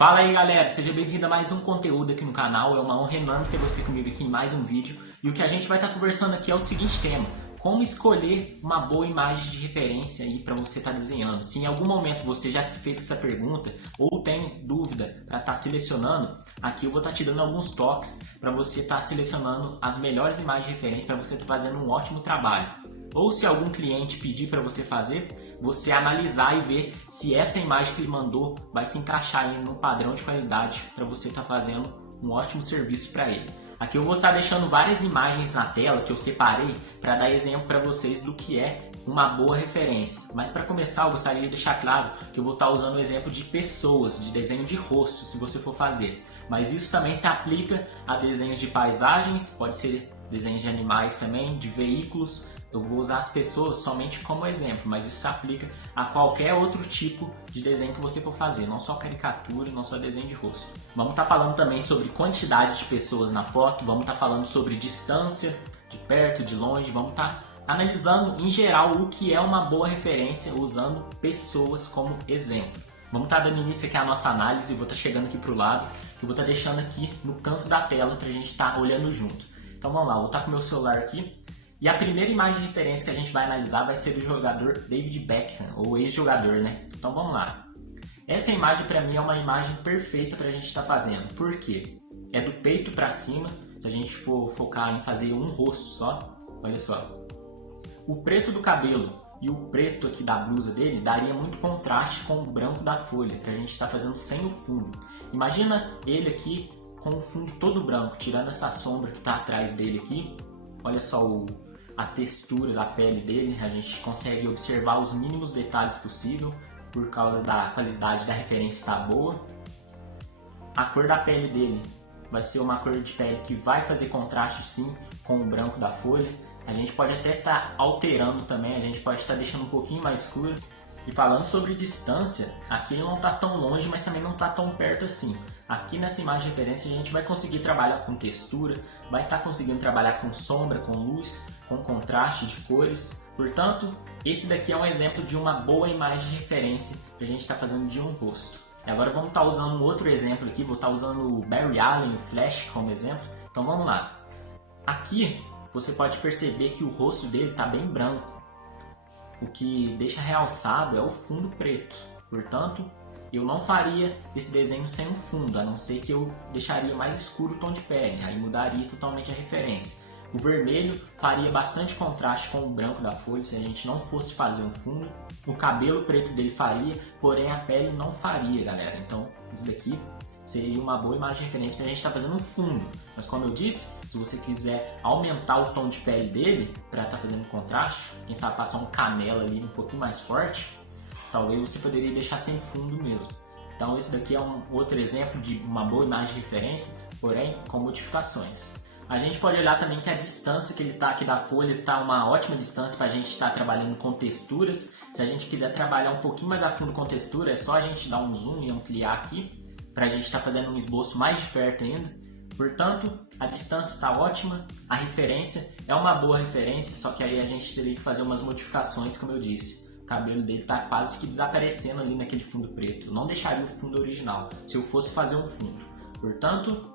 Fala aí galera, seja bem-vindo a mais um conteúdo aqui no canal. É uma honra enorme ter você comigo aqui em mais um vídeo. E o que a gente vai estar conversando aqui é o seguinte tema: como escolher uma boa imagem de referência aí para você estar desenhando. Se em algum momento você já se fez essa pergunta ou tem dúvida para estar selecionando, aqui eu vou estar te dando alguns toques para você estar selecionando as melhores imagens de referência para você estar fazendo um ótimo trabalho. Ou se algum cliente pedir para você fazer, você analisar e ver se essa imagem que ele mandou vai se encaixar aí no padrão de qualidade para você estar fazendo um ótimo serviço para ele. Aqui eu vou estar deixando várias imagens na tela que eu separei para dar exemplo para vocês do que é uma boa referência. Mas para começar eu gostaria de deixar claro que eu vou estar usando o exemplo de pessoas, de desenho de rosto, se você for fazer. Mas isso também se aplica a desenhos de paisagens, pode ser desenhos de animais também, de veículos. Eu vou usar as pessoas somente como exemplo, mas isso se aplica a qualquer outro tipo de desenho que você for fazer, não só caricatura, não só desenho de rosto. Vamos estar falando também sobre quantidade de pessoas na foto, vamos estar falando sobre distância, de perto, de longe, vamos estar analisando em geral o que é uma boa referência usando pessoas como exemplo. Vamos estar dando início aqui à nossa análise, vou estar chegando aqui para o lado, e vou estar deixando aqui no canto da tela para a gente estar olhando junto. Então vamos lá, vou estar com o meu celular aqui. E a primeira imagem de referência que a gente vai analisar vai ser do jogador David Beckham, ou ex-jogador, né? Então vamos lá. Essa imagem para mim é uma imagem perfeita para a gente estar fazendo. Por quê? É do peito para cima, se a gente for focar em fazer um rosto só, olha só. O preto do cabelo e o preto aqui da blusa dele daria muito contraste com o branco da folha, para a gente estar fazendo sem o fundo. Imagina ele aqui com o fundo todo branco, tirando essa sombra que está atrás dele aqui. Olha só a textura da pele dele, a gente consegue observar os mínimos detalhes possível por causa da qualidade da referência estar boa. A cor da pele dele vai ser uma cor de pele que vai fazer contraste sim com o branco da folha. A gente pode até estar alterando também, a gente pode estar deixando um pouquinho mais escuro. E falando sobre distância, aqui ele não está tão longe, mas também não está tão perto assim. Aqui nessa imagem de referência a gente vai conseguir trabalhar com textura, vai estar conseguindo trabalhar com sombra, com luz, com contraste de cores. Portanto, esse daqui é um exemplo de uma boa imagem de referência para a gente estar fazendo de um rosto. E agora vamos estar usando um outro exemplo aqui, vou estar usando o Barry Allen, o Flash como exemplo. Então vamos lá. Aqui você pode perceber que o rosto dele está bem branco. O que deixa realçado é o fundo preto. Portanto, eu não faria esse desenho sem um fundo, a não ser que eu deixaria mais escuro o tom de pele, aí mudaria totalmente a referência. O vermelho faria bastante contraste com o branco da folha se a gente não fosse fazer um fundo. O cabelo preto dele faria, porém a pele não faria, galera. Então, isso daqui seria uma boa imagem de referência para a gente estar fazendo um fundo. Mas como eu disse, se você quiser aumentar o tom de pele dele para estar fazendo contraste, quem sabe passar um canela ali um pouquinho mais forte, talvez você poderia deixar sem fundo mesmo. Então esse daqui é um outro exemplo de uma boa imagem de referência, porém com modificações. A gente pode olhar também que a distância que ele está aqui da folha está uma ótima distância para a gente estar trabalhando com texturas. Se a gente quiser trabalhar um pouquinho mais a fundo com textura, é só a gente dar um zoom e ampliar aqui, para a gente estar fazendo um esboço mais de perto ainda. Portanto, a distância está ótima, a referência é uma boa referência, só que aí a gente teria que fazer umas modificações, como eu disse. O cabelo dele está quase que desaparecendo ali naquele fundo preto. Eu não deixaria o fundo original, se eu fosse fazer um fundo. Portanto,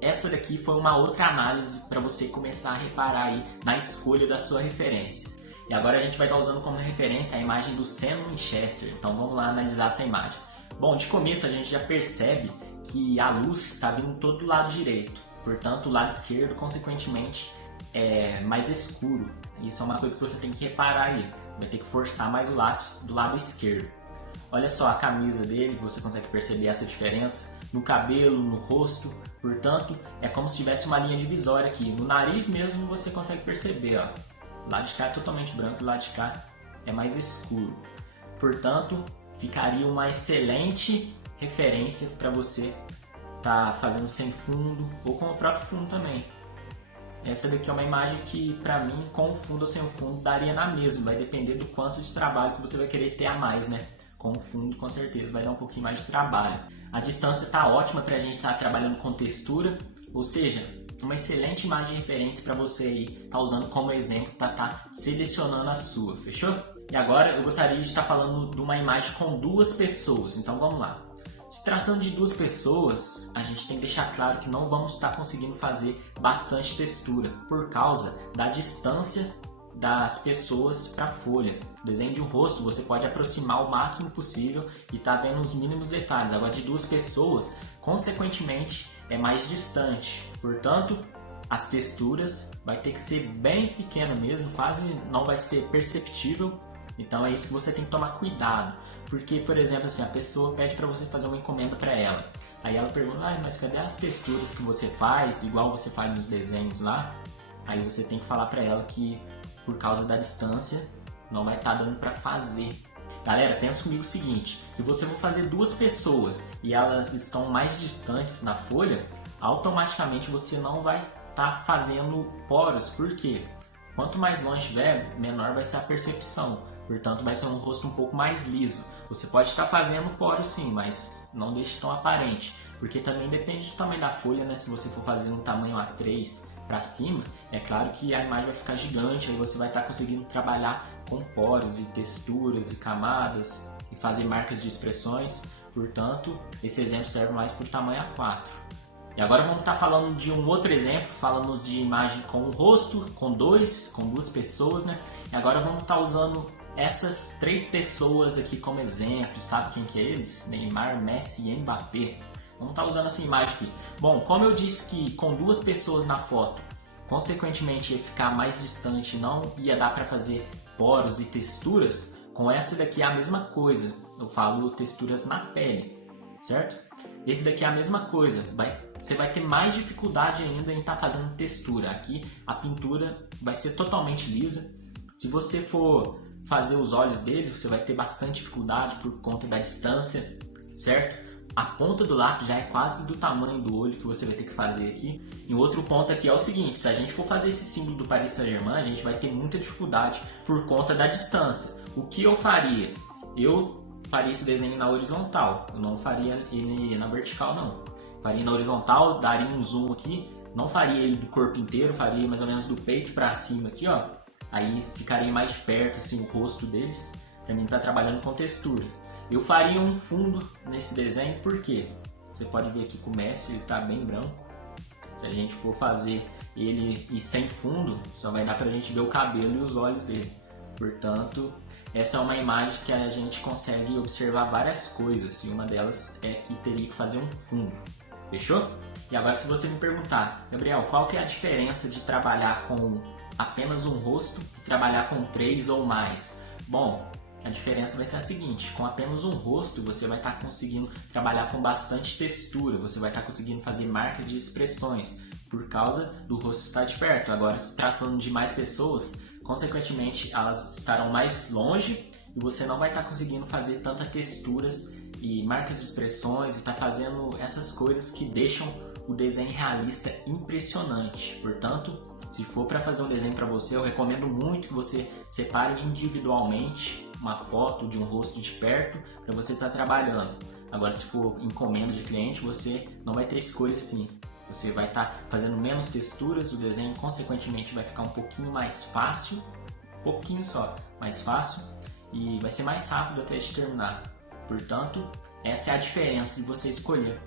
essa daqui foi uma outra análise para você começar a reparar aí na escolha da sua referência. E agora a gente vai estar usando como referência a imagem do Sam Winchester. Então vamos lá analisar essa imagem. Bom, de começo a gente já percebe que a luz está vindo todo do lado direito, portanto o lado esquerdo consequentemente é mais escuro. Isso é uma coisa que você tem que reparar aí, vai ter que forçar mais o lado do lado esquerdo. Olha só a camisa dele, você consegue perceber essa diferença no cabelo, no rosto, portanto é como se tivesse uma linha divisória aqui. No nariz mesmo você consegue perceber, ó, o lado de cá é totalmente branco, o lado de cá é mais escuro. Portanto, ficaria uma excelente referência para você estar fazendo sem fundo ou com o próprio fundo também. Essa daqui é uma imagem que para mim com o fundo ou sem o fundo daria na mesma, vai depender do quanto de trabalho que você vai querer ter a mais, né? Com o fundo com certeza vai dar um pouquinho mais de trabalho. A distância está ótima para a gente estar trabalhando com textura, ou seja, uma excelente imagem de referência para você aí estar usando como exemplo para estar selecionando a sua, fechou? E agora eu gostaria de estar falando de uma imagem com duas pessoas, então vamos lá. Se tratando de duas pessoas, a gente tem que deixar claro que não vamos estar conseguindo fazer bastante textura por causa da distância das pessoas para a folha. O desenho de um rosto você pode aproximar o máximo possível e tá vendo os mínimos detalhes. Agora de duas pessoas, consequentemente, é mais distante. Portanto, as texturas vai ter que ser bem pequena mesmo, quase não vai ser perceptível. Então é isso que você tem que tomar cuidado. Porque, por exemplo, assim, a pessoa pede para você fazer uma encomenda para ela. Aí ela pergunta, mas cadê as texturas que você faz, igual você faz nos desenhos lá? Aí você tem que falar para ela que por causa da distância não vai estar dando para fazer. Galera, pensa comigo o seguinte, se você for fazer duas pessoas e elas estão mais distantes na folha, automaticamente você não vai estar fazendo poros. Por quê? Quanto mais longe estiver, menor vai ser a percepção. Portanto, vai ser um rosto um pouco mais liso. Você pode estar fazendo poros sim, mas não deixe tão aparente. Porque também depende do tamanho da folha, né? Se você for fazer um tamanho A3 para cima, é claro que a imagem vai ficar gigante. Aí você vai estar conseguindo trabalhar com poros e texturas e camadas e fazer marcas de expressões. Portanto, esse exemplo serve mais para o tamanho A4. E agora vamos estar falando de um outro exemplo, falando de imagem com o rosto, com duas pessoas, né? E agora vamos estar usando essas três pessoas aqui como exemplo. Sabe quem que é eles? Neymar, Messi e Mbappé. Vamos estar usando essa imagem aqui. Bom, como eu disse que com duas pessoas na foto, consequentemente ia ficar mais distante, não ia dar para fazer poros e texturas, com essa daqui é a mesma coisa. Eu falo texturas na pele, certo? Esse daqui é a mesma coisa. Você vai ter mais dificuldade ainda em estar fazendo textura. Aqui a pintura vai ser totalmente lisa. Se você for fazer os olhos dele, você vai ter bastante dificuldade por conta da distância, certo? A ponta do lápis já é quase do tamanho do olho que você vai ter que fazer aqui. E outro ponto aqui é o seguinte, se a gente for fazer esse símbolo do Paris Saint-Germain, a gente vai ter muita dificuldade por conta da distância. O que eu faria? Eu faria esse desenho na horizontal, eu não faria ele na vertical não. Faria na horizontal, daria um zoom aqui, não faria ele do corpo inteiro, faria mais ou menos do peito para cima aqui, ó. Aí ficaria mais de perto assim o rosto deles, para mim estar trabalhando com texturas. Eu faria um fundo nesse desenho, porque você pode ver aqui que o Messi está bem branco. Se a gente for fazer ele e sem fundo, só vai dar para a gente ver o cabelo e os olhos dele. Portanto, essa é uma imagem que a gente consegue observar várias coisas, e uma delas é que teria que fazer um fundo. Fechou? E agora se você me perguntar, Gabriel, qual que é a diferença de trabalhar com apenas um rosto e trabalhar com 3 ou mais? Bom, a diferença vai ser a seguinte, com apenas um rosto você vai estar conseguindo trabalhar com bastante textura, você vai estar conseguindo fazer marcas de expressões, por causa do rosto estar de perto. Agora, se tratando de mais pessoas, consequentemente elas estarão mais longe e você não vai estar conseguindo fazer tantas texturas e marcas de expressões e estar fazendo essas coisas que deixam o desenho realista impressionante. Portanto, se for para fazer um desenho para você, eu recomendo muito que você separe individualmente uma foto de um rosto de perto para você estar trabalhando. Agora, se for encomenda de cliente, você não vai ter escolha assim. Você vai estar fazendo menos texturas, o desenho consequentemente vai ficar um pouquinho mais fácil, pouquinho só, mais fácil, e vai ser mais rápido até de terminar. Portanto, essa é a diferença de você escolher.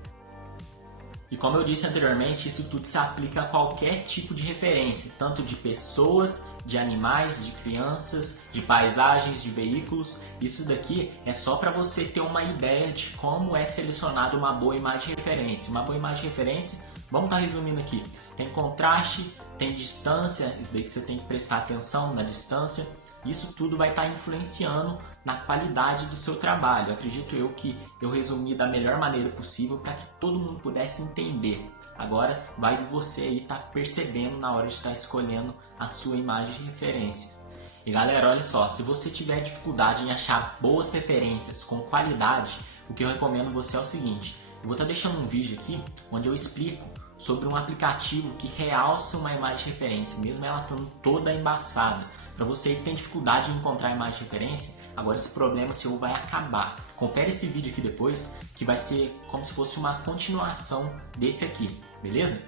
E como eu disse anteriormente, isso tudo se aplica a qualquer tipo de referência, tanto de pessoas, de animais, de crianças, de paisagens, de veículos. Isso daqui é só para você ter uma ideia de como é selecionada uma boa imagem de referência. Uma boa imagem de referência, vamos estar resumindo aqui, tem contraste, tem distância, isso daí que você tem que prestar atenção na distância. Isso tudo vai estar influenciando na qualidade do seu trabalho. Acredito eu que eu resumi da melhor maneira possível para que todo mundo pudesse entender. Agora vai de você aí estar percebendo na hora de estar escolhendo a sua imagem de referência. E galera, olha só, se você tiver dificuldade em achar boas referências com qualidade, o que eu recomendo você é o seguinte, eu vou estar deixando um vídeo aqui onde eu explico sobre um aplicativo que realça uma imagem de referência, mesmo ela estando toda embaçada. Para você que tem dificuldade em encontrar a imagem de referência, agora esse problema seu vai acabar. Confere esse vídeo aqui depois, que vai ser como se fosse uma continuação desse aqui, beleza?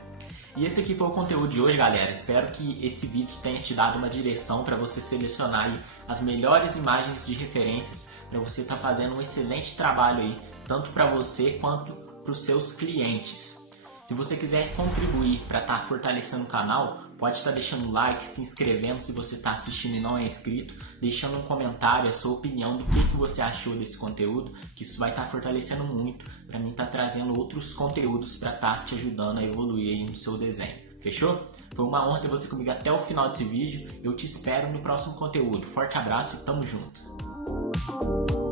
E esse aqui foi o conteúdo de hoje, galera. Espero que esse vídeo tenha te dado uma direção para você selecionar aí as melhores imagens de referências, para você estar fazendo um excelente trabalho aí, tanto para você quanto para os seus clientes. Se você quiser contribuir para estar fortalecendo o canal, pode estar deixando o like, se inscrevendo se você está assistindo e não é inscrito, deixando um comentário, a sua opinião do que você achou desse conteúdo, que isso vai estar fortalecendo muito para mim estar trazendo outros conteúdos para estar te ajudando a evoluir aí no seu desenho. Fechou? Foi uma honra ter você comigo até o final desse vídeo. Eu te espero no próximo conteúdo. Forte abraço e tamo junto!